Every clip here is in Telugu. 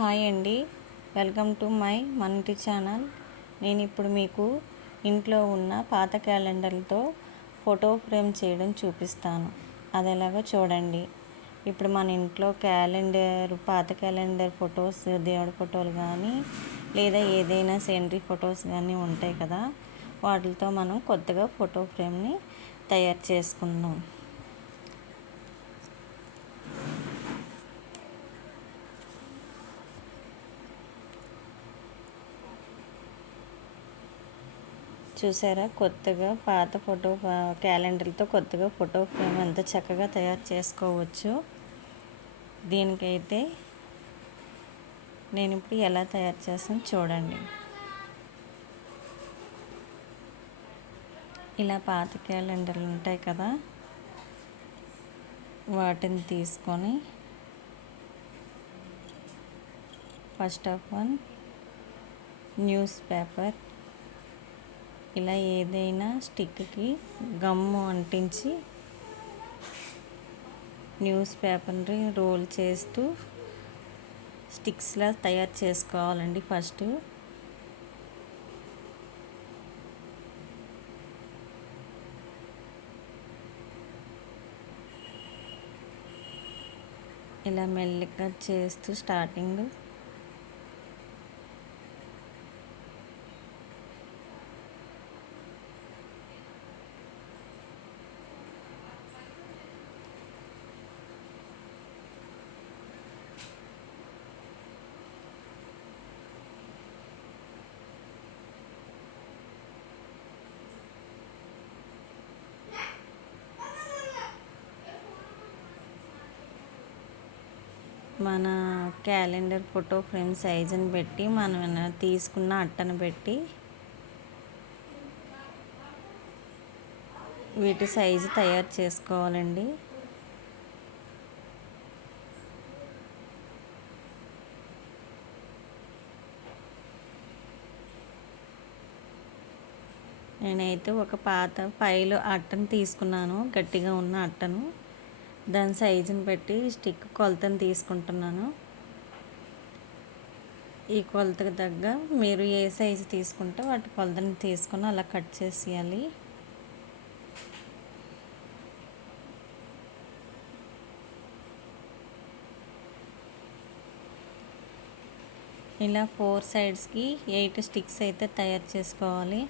హాయ్ అండి. వెల్కమ్ టు మై మన్టి ఛానల్. నేను ఇప్పుడు మీకు ఇంట్లో ఉన్న పాత క్యాలెండర్లతో ఫోటో ఫ్రేమ్ చేయడం చూపిస్తాను. అది ఎలాగో చూడండి. ఇప్పుడు మన ఇంట్లో క్యాలెండర్ పాత క్యాలెండర్ ఫొటోస్ దేవుడి ఫోటోలు కానీ లేదా ఏదైనా సీనరీ ఫొటోస్ కానీ ఉంటాయి కదా వాటితో మనం కొత్తగా ఫోటో ఫ్రేమ్ని తయారు చేసుకుందాం. చూసారా? కొత్తగా పాత ఫోటో క్యాలెండర్తో కొత్తగా ఫోటో ఫ్రేమ్ ఎంత చక్కగా తయారు చేసుకోవచ్చు. దీనికైతే నేను ఇప్పుడు ఎలా తయారు చేస్తాను చూడండి. ఇలా పాత క్యాలెండర్లు ఉంటాయి కదా వాటిని తీసుకొని first of all newspaper ఇలా ఏదైనా స్టిక్కి గమ్ము అంటించి న్యూస్ పేపర్ని రోల్ చేస్తూ స్టిక్స్లా తయారు చేసుకోవాలండి ఫస్ట్. ఇలా మెల్లిగా చేస్తూ స్టార్టింగ్ మన క్యాలెండర్ ఫోటో ఫ్రేమ్ సైజుని పెట్టి మనం తీసుకున్న అట్టను పెట్టి వీటి సైజు తయారు చేసుకోవాలండి. నేనైతే ఒక పాత పైలు అట్టను తీసుకున్నాను గట్టిగా ఉన్న అట్టను. దాని సైజుని బట్టి స్టిక్ కొలతను తీసుకుంటున్నాను. ఈ కొలతకు తగ్గ మీరు ఏ సైజు తీసుకుంటే వాటి కొలతను తీసుకొని అలా కట్ చేసేయాలి. ఇలా ఫోర్ సైడ్స్కి ఎయిట్ స్టిక్స్ అయితే తయారు చేసుకోవాలి.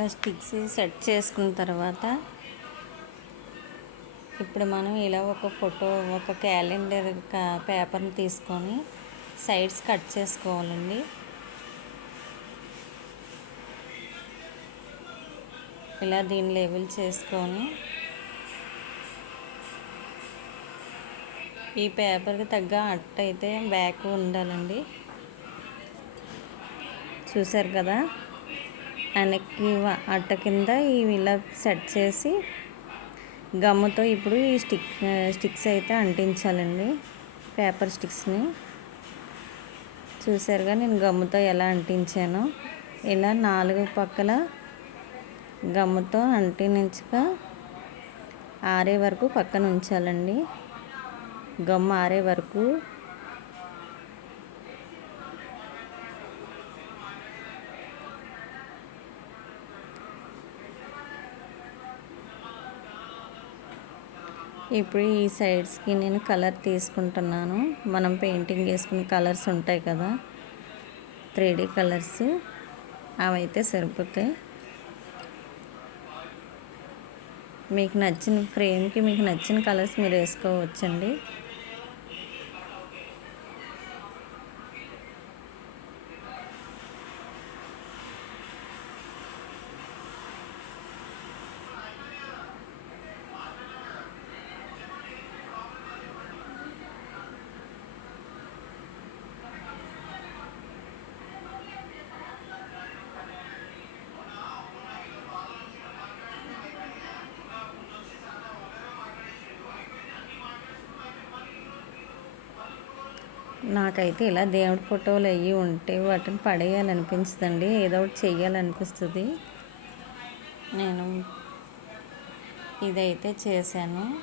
ఇలా స్టిక్స్ సెట్ చేసుకున్న తర్వాత ఇప్పుడు మనం ఇలా ఒక ఫోటో ఒక క్యాలెండర్ పేపర్ని తీసుకొని సైడ్స్ కట్ చేసుకోవాలండి. ఇలా దీన్ని లేబుల్ చేసుకొని ఈ పేపర్కి తగ్గ అట్ట అయితే బ్యాక్ ఉండాలండి. చూసారు కదా? వెనక్కి అట్ట కింద ఇవి ఇలా సెట్ చేసి గమ్ముతో ఇప్పుడు ఈ స్టిక్ స్టిక్స్ అయితే అంటించాలండి. పేపర్ స్టిక్స్ని. చూసారుగా నేను గమ్ముతో ఎలా అంటించానో. ఇలా నాలుగు పక్కల గమ్ముతో అంటించగా ఆరే వరకు పక్కన ఉంచాలండి. గమ్ము ఆరే వరకు ఇప్పుడు ఈ సైడ్స్కి నేను కలర్ తీసుకుంటున్నాను. మనం పెయింటింగ్ వేసుకునే కలర్స్ ఉంటాయి కదా త్రీ డీ కలర్స్. అవైతే సరిపోతాయి. మీకు నచ్చిన ఫ్రేమ్కి మీకు నచ్చిన కలర్స్ మీరు వేసుకోవచ్చండి. నాకైతే ఇలా దేవుడి ఫోటోలు అవి ఉంటే వాటిని పడేయాలనిపించదండి. ఏదో ఒకటి చెయ్యాలనిపిస్తుంది. నేను ఇదైతే చేశాను.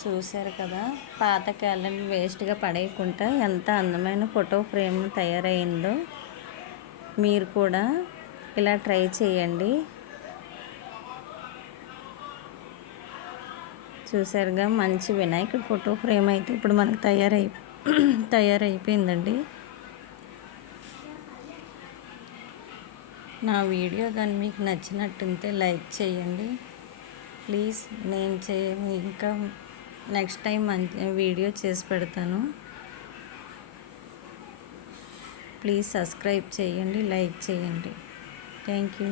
చూశారు కదా పాత క్యాలెండర్ వేస్ట్గా పడేయకుండా ఎంత అందమైన ఫోటో ఫ్రేమ్ తయారైందో మీరు కూడా ఇలా ట్రై చేయండి. చూసారుగా మంచి వినాయకుడి ఫోటో ఫ్రేమ్ అయితే ఇప్పుడు మనకు తయారై తయారైపోయిందండి. నా వీడియో కానీ మీకు నచ్చినట్టుంటే లైక్ చేయండి. ప్లీజ్ నేను చే ఇంకా నెక్స్ట్ టైం మంచి వీడియో చేసి పెడతాను. ప్లీజ్ సబ్స్క్రైబ్ చేయండి లైక్ చేయండి. Thank you